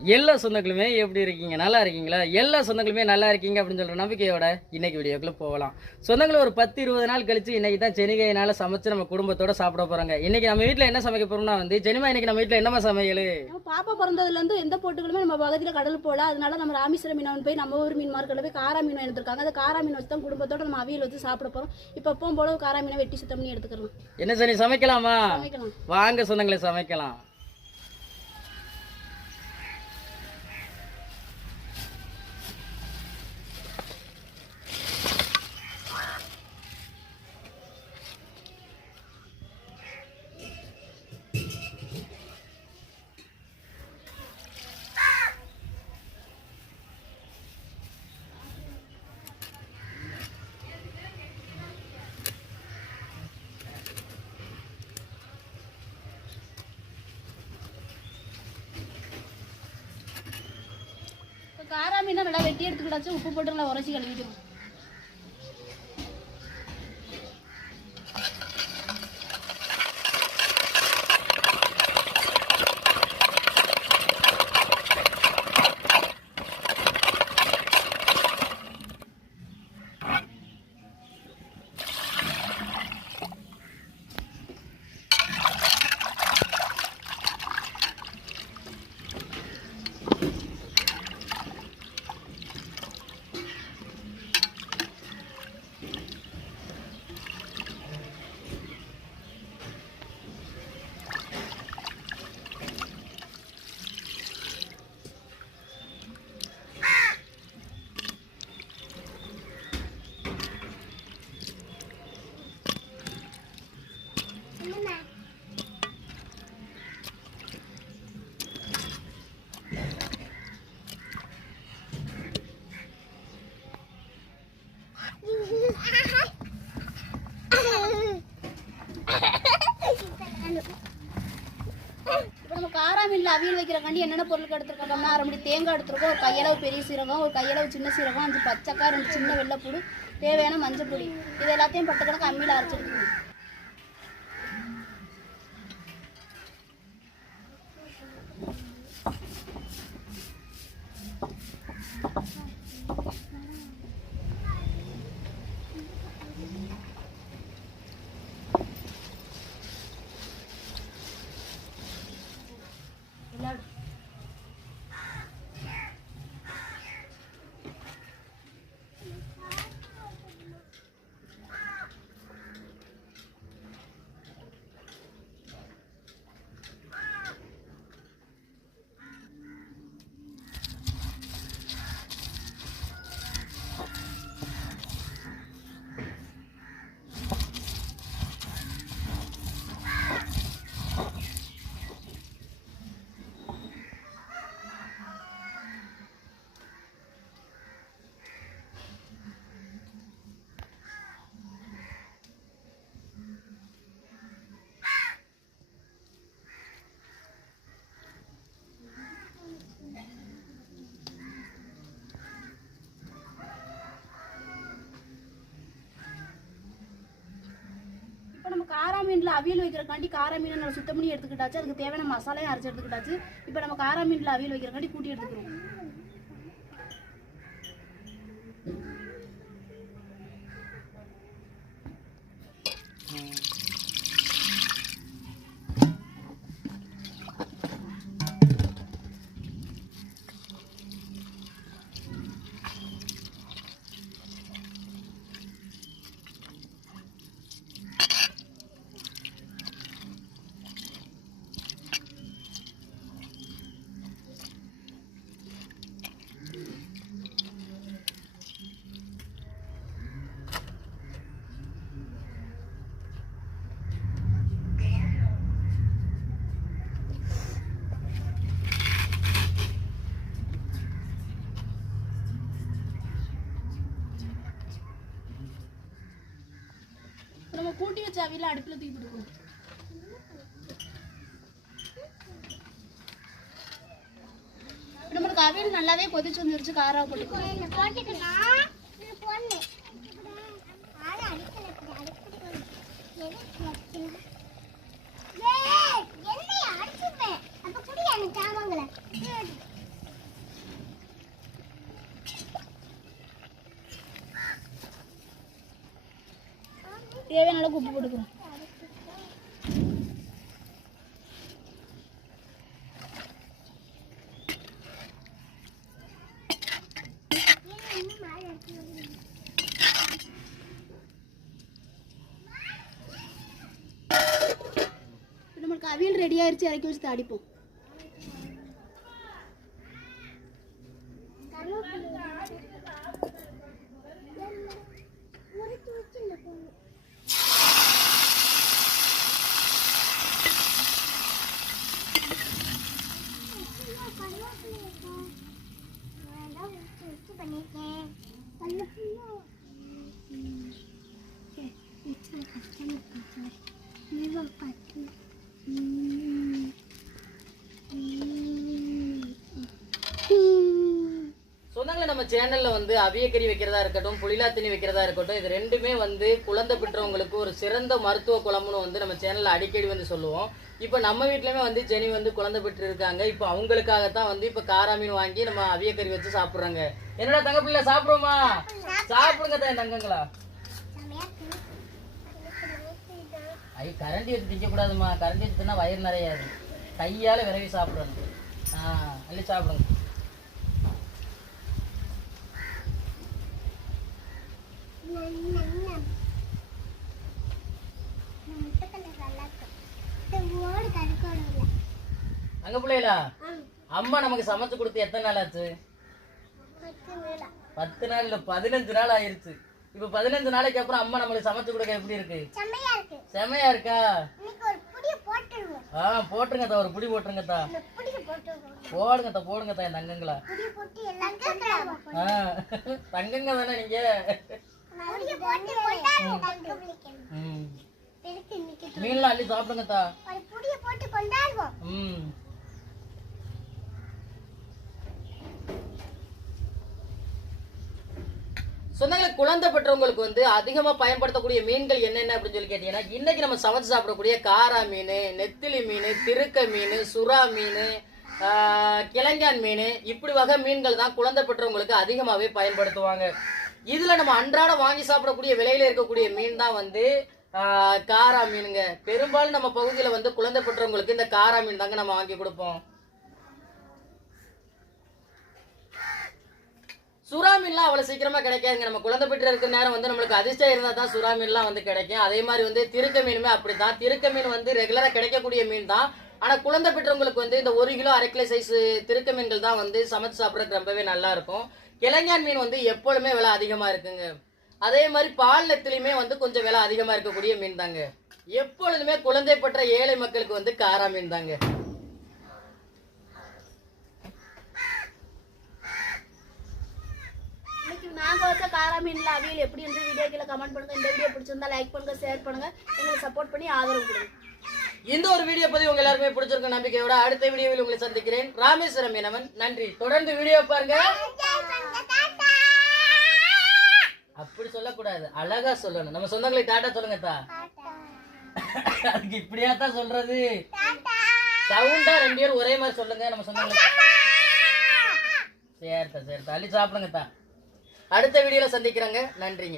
எல்லா சொந்தங்களுமே எப்படி இருக்கீங்க? நல்லா இருக்கீங்களா? எல்லா சொந்தங்களுமே நல்லா இருக்கீங்க அப்படின்னு சொல்ற நம்பிக்கையோட இன்னைக்கு வீடியோக்குள்ள போகலாம். சொந்தங்களை ஒரு பத்து இருபது நாள் கழிச்சு இன்னைக்கு தான் செனிகையினால சமைச்சு நம்ம குடும்பத்தோட சாப்பிட போறாங்க. இன்னைக்கு நம்ம வீட்டில் என்ன சமைக்க போறோம்னா வந்து ஜெனிமா இன்னைக்கு நம்ம வீட்டில் என்னமா சமையல்? பாப்பா பிறந்ததுலேருந்து எந்த போட்டுகளுமே நம்ம பக்கத்தில் கடல் போகல அதனால நம்ம ராமேஸ்வரம் மீனவன் போய் நம்ம ஊர் மீன் மார்க்கெட்டில் போய் காரா மீன் எடுத்துருக்காங்க அந்த காரா மீன் வச்சு தான் குடும்பத்தோட நம்ம அவியல் வச்சு சாப்பிட போகிறோம் இப்போ எப்பவும் போல காரா மீனை வெட்டி சுத்தம் பண்ணி எடுத்துக்கலாம் என்ன சரி சமைக்கலாமா? சமைக்கலாம். வாங்க சொந்தங்களை சமைக்கலாம். எல்லாமே என்ன நல்லா வெட்டி எடுத்துக்கிட்டாச்சும் உப்பு போட்டு நல்லா உரைச்சி கழுவிட்டு இப்போ நம்ம காராமீனில் அவியல் வைக்கிறக்காண்டி என்னென்ன பொருளுக்கு எடுத்துருக்கோம்னா அரை மணி தேங்காய் எடுத்துருக்கோம். ஒரு கையளவு பெரிய சீரகம் ஒரு கையளவு சின்ன சீரகம் அஞ்சு பச்சைக்காய் ரெண்டு சின்ன வெள்ளைப்பூடு தேவையான மஞ்சள் பொடி. இது எல்லாத்தையும் பட்டு கணக்கு அம்மியில் அரைச்சி மீனில் அவியல் வைக்கிறக்காண்டி காரா மீனை நம்ம சுத்தம் பண்ணி எடுத்துக்கிட்டாச்சு. அதுக்கு தேவையான மசாலையும் அரைச்சி எடுத்துக்கிட்டாச்சு. இப்போ நம்ம காரா மீனில் அவியல் வைக்கிறக்காண்டி கூட்டி எடுத்துக்கிறோம். இப்போ நம்ம கூட்டி வச்ச அவியல அடுப்பில் தூக்கி இப்போ நம்மளுக்கு அவியல் நல்லாவே கொதிச்சு வந்துருச்சு காரா போட்டுக்கணும் தேவையான அளவுக்கு உப்பு போட்டுக்கிறோம் இப்ப நம்மளுக்கு அவியல் ரெடி ஆயிருச்சு இறக்கி வச்சு சேனல்ல வந்து அவியக்கறி வைக்கிறதா இருக்கட்டும் புளிலா தண்ணி வைக்கிறதா இருக்கட்டும் இது ரெண்டுமே வந்து குழந்தை பெற்றவங்களுக்கு ஒரு சிறந்த மருத்துவ குழம்புன்னு வந்து நம்ம சேனல்ல அடிக்கடி வந்து சொல்லுவோம். இப்போ நம்ம வீட்லயுமே வந்து ஜெனி வந்து குழந்தை பெற்று இருக்காங்க இப்போ அவங்களுக்காகத்தான் வந்து இப்போ காரா மீன் வாங்கி நம்ம அவியக்கறி வச்சு சாப்பிடுறாங்க. என்னடா தங்க பிள்ளை சாப்பிடுவோமா? சாப்பிடுங்க தான் தங்கங்களா? ஐ கரண்டி வச்சு திங்க கூடாதுமா கரண்டி வச்சு வயிறு நிறையாது. கையால விரவி சாப்பிடணும். ஆ அள்ளி சாப்பிடுங்க. அங்க பிள்ளைகளா அம்மா நமக்கு சமைச்சு கொடுத்து எத்தனை நாள் ஆச்சு? பத்து நாள் இல்ல பதினஞ்சு நாள் ஆயிருச்சு. இப்ப பதினஞ்சு நாளைக்கு அப்புறம் அம்மா நம்மளுக்கு சமைச்சு கொடுக்க எப்படி இருக்கு? செமையா இருக்கா? ஆ போட்டுருங்க தா ஒரு புடி போட்டுருங்க தா போடுங்க தா போடுங்க தா என் தங்கங்களா. ஆ தங்கங்க தானே நீங்க? மீன்லாம் அள்ளி சாப்பிடுங்க தா. ம். சொந்தங்களை குழந்தை பெற்றவங்களுக்கு வந்து அதிகமா பயன்படுத்தக்கூடிய மீன்கள் என்னென்ன அப்படின்னு சொல்லி கேட்டீங்கன்னா இன்னைக்கு நம்ம சமைச்சு சாப்பிடக்கூடிய காரா மீன் நெத்திலி மீன் திருக்க மீன் சுறா மீன் கிழங்கான் மீன் இப்படி வகை மீன்கள் தான் குழந்தை பெற்றவங்களுக்கு அதிகமாவே பயன்படுத்துவாங்க. இதுல நம்ம அன்றாடம் வாங்கி சாப்பிடக்கூடிய விலையில இருக்கக்கூடிய மீன் தான் வந்து காரா மீனுங்க. பெரும்பாலும் நம்ம பகுதியில வந்து குழந்தை பெற்றவங்களுக்கு இந்த காரா மீன் தாங்க நம்ம வாங்கி கொடுப்போம். சுறா மீன்லாம் அவ்வளவு சீக்கிரமா கிடைக்காதுங்க. நம்ம குழந்தை பெற்று இருக்கிற நேரம் வந்து நம்மளுக்கு அதிர்ஷ்டம் இருந்தா தான் சுறா மீன்லாம் வந்து கிடைக்கும். அதே மாதிரி வந்து திருக்க மீனுமே அப்படிதான் திருக்க மீன் வந்து ரெகுலரா கிடைக்கக்கூடிய மீன் தான். ஆனால் குழந்தை பெற்றவங்களுக்கு வந்து இந்த ஒரு கிலோ அரை கிலோ சைஸ் திருக்க மீன்கள் தான் வந்து சமைச்சு சாப்பிட்றதுக்கு ரொம்பவே நல்லா இருக்கும். கிழங்கான் மீன் வந்து எப்பொழுதுமே விலை அதிகமாக இருக்குங்க. அதே மாதிரி பால் நெத்திலையுமே வந்து கொஞ்சம் விலை அதிகமாக இருக்கக்கூடிய மீன் தாங்க எப்பொழுதுமே குழந்தை பெற்ற ஏழை மக்களுக்கு வந்து காரா மீன் தாங்க நாங்கள் வச்ச காரா மீன்ல அவியல் எப்படி இருந்து வீடியோ கீழே கமெண்ட் பண்ணுங்க. இந்த வீடியோ பிடிச்சிருந்தா லைக் பண்ணுங்க ஷேர் பண்ணுங்க. எங்களுக்கு சப்போர்ட் பண்ணி ஆதரவு கொடுங்க. இந்த ஒரு வீடியோ பதிவு உங்க எல்லாருமே பிடிச்சிருக்க நம்பிக்கையோட அடுத்த வீடியோவில் உங்களை சந்திக்கிறேன். ராமேஸ்வரம் எனவன். நன்றி. தொடர்ந்து வீடியோ பாருங்க. அப்படி சொல்லக்கூடாது. அழகா சொல்லணும். நம்ம சொந்தங்களுக்கு டாட்டா சொல்லுங்க தா. அதுக்கு இப்படியா தான் சொல்றது. சவுண்டா ரெண்டு பேரும் ஒரே மாதிரி சொல்லுங்க. நம்ம சொந்தங்களுக்கு சரித்தா சரித்தா அள்ளி சாப்பிடுங்கத்தா அடுத்த வீடியோல சந்திக்கிறேங்க. நன்றிங்க.